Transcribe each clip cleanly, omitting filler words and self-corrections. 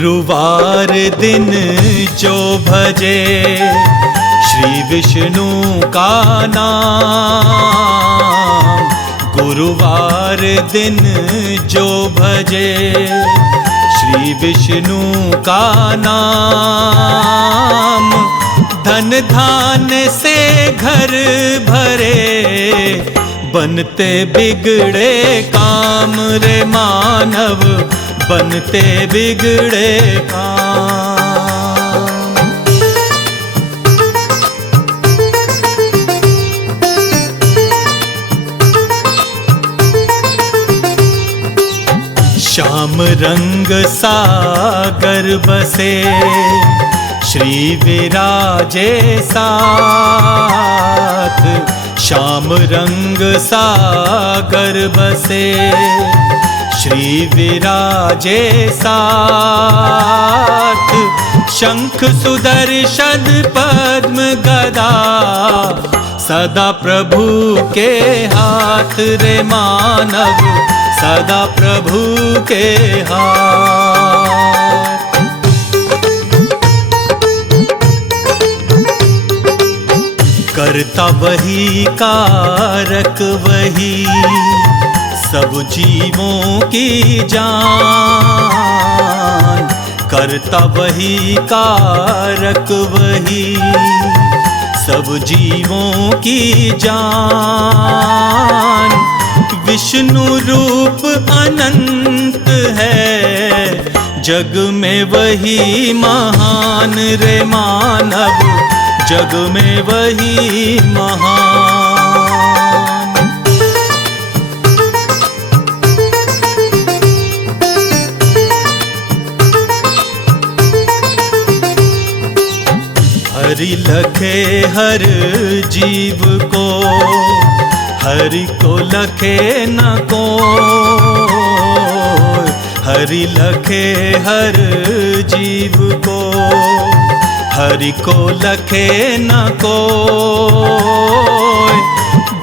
गुरुवार दिन जो भजे श्री विष्णु का नाम, गुरुवार दिन जो भजे श्री विष्णु का नाम, धन धान से घर भरे बनते बिगड़े काम रे मानव, बनते बिगड़े काम। श्याम रंग सागर बसे श्री विराजे साथ, श्याम रंग सागर बसे श्री विराजे साथ, शंख सुदर्शन पद्म गदा सदा प्रभु के हाथ रे मानव, सदा प्रभु के हाथ। करता वही कारक वही सब जीवों की जान, करता वही कारक वही सब जीवों की जान, विष्णु रूप अनंत है जग में वही महान रे मानव, जग में वही महान। हरि लखे हर जीव को, हरि को लखे न को, हरि लखे हर जीव को, हरि को लखे न को,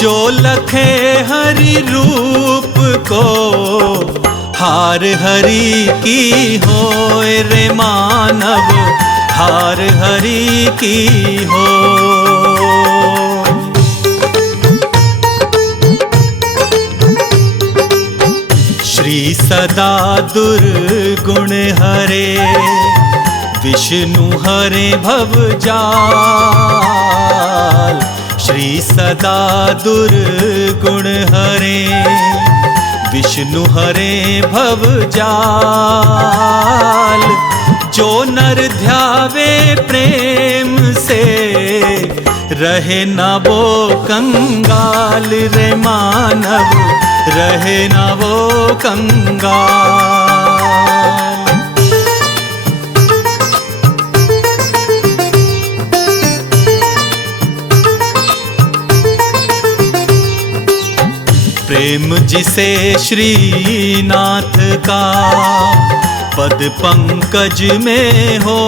जो लखे हरि रूप को हार हरि की होए रे मानव, हार हरि की हो। श्री सदा दुर्गुण हरे विष्णु हरे भवजाल, श्री सदा दुर्गुण हरे विष्णु हरे भवजाल, जो नर ध्यावे प्रेम से रहे न वो कंगाल रे मानव, रहे न वो कंगाल। प्रेम जिसे श्रीनाथ का पद पंकज में हो,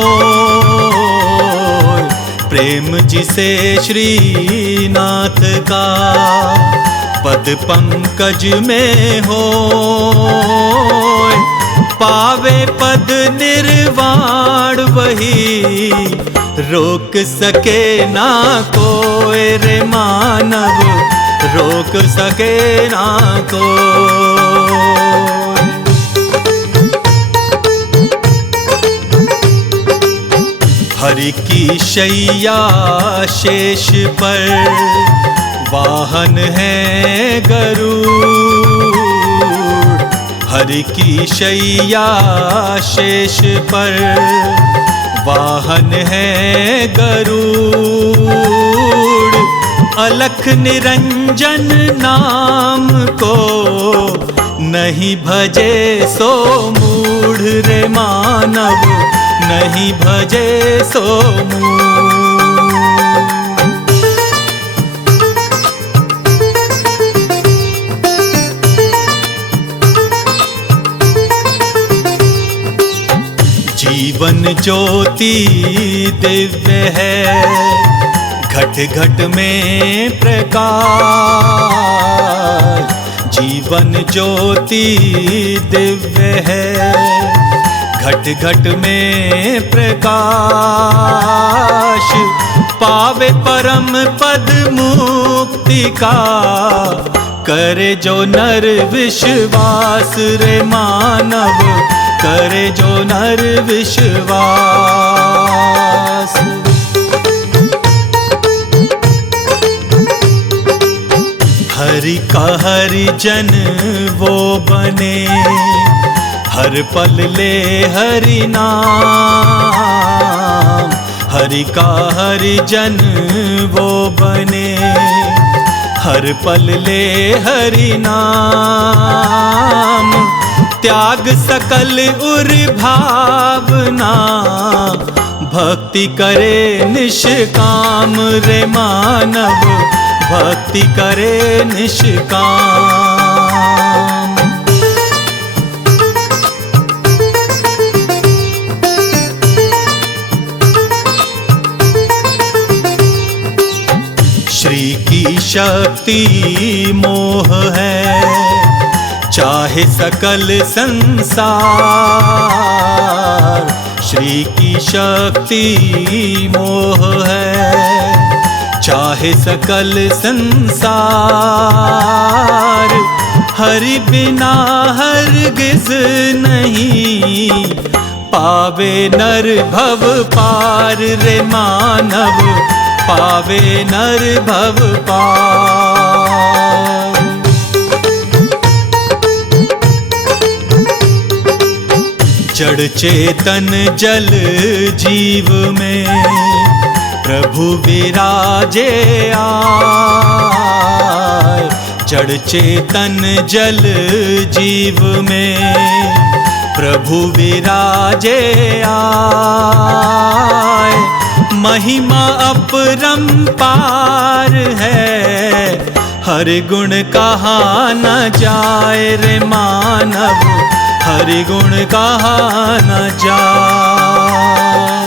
प्रेम जिसे श्रीनाथ का पद पंकज में हो, पावे पद निर्वाण वही रोक सके ना कोई रे मानव, रोक सके ना कोई। हरि की शैया शेष पर वाहन है गरुड़, हरि की शैया शेष पर वाहन है गरुड़, अलख निरंजन नाम को नहीं भजे सो मूढ़ रे मानव, नहीं भजे सो मूढ़। जीवन ज्योति दिव्य है घट घट में प्रकाश, जीवन ज्योति दिव्य है घट घट में प्रकाश, पावे परम पद मुक्ति का, करे जो नर विश्वास रे मानव, करे जो नर विश्वास। हरि का हरिजन वो बने, हर पल ले हरि नाम। हरि का हरिजन वो बने, हर पल ले हरि नाम। त्याग सकल उर भावना, भक्ति करे निष्काम रे मानव, भक्ति करे निष्काम। श्री की शक्ति मोह है, चाहे सकल संसार। श्री की शक्ति मोह है, चाहे सकल संसार। हरि बिना हरगिज नहीं, पावे नर भव पार रे मानव, पावे नर भव पार। जड़ चेतन जल जीव में, प्रभु विराजे आए। जड़ चेतन जल जीव में, प्रभु विराजे आए। महिमा अपरंपार है, हर गुण कहा न जाए रे मानव, हर गुण कहा न जाए।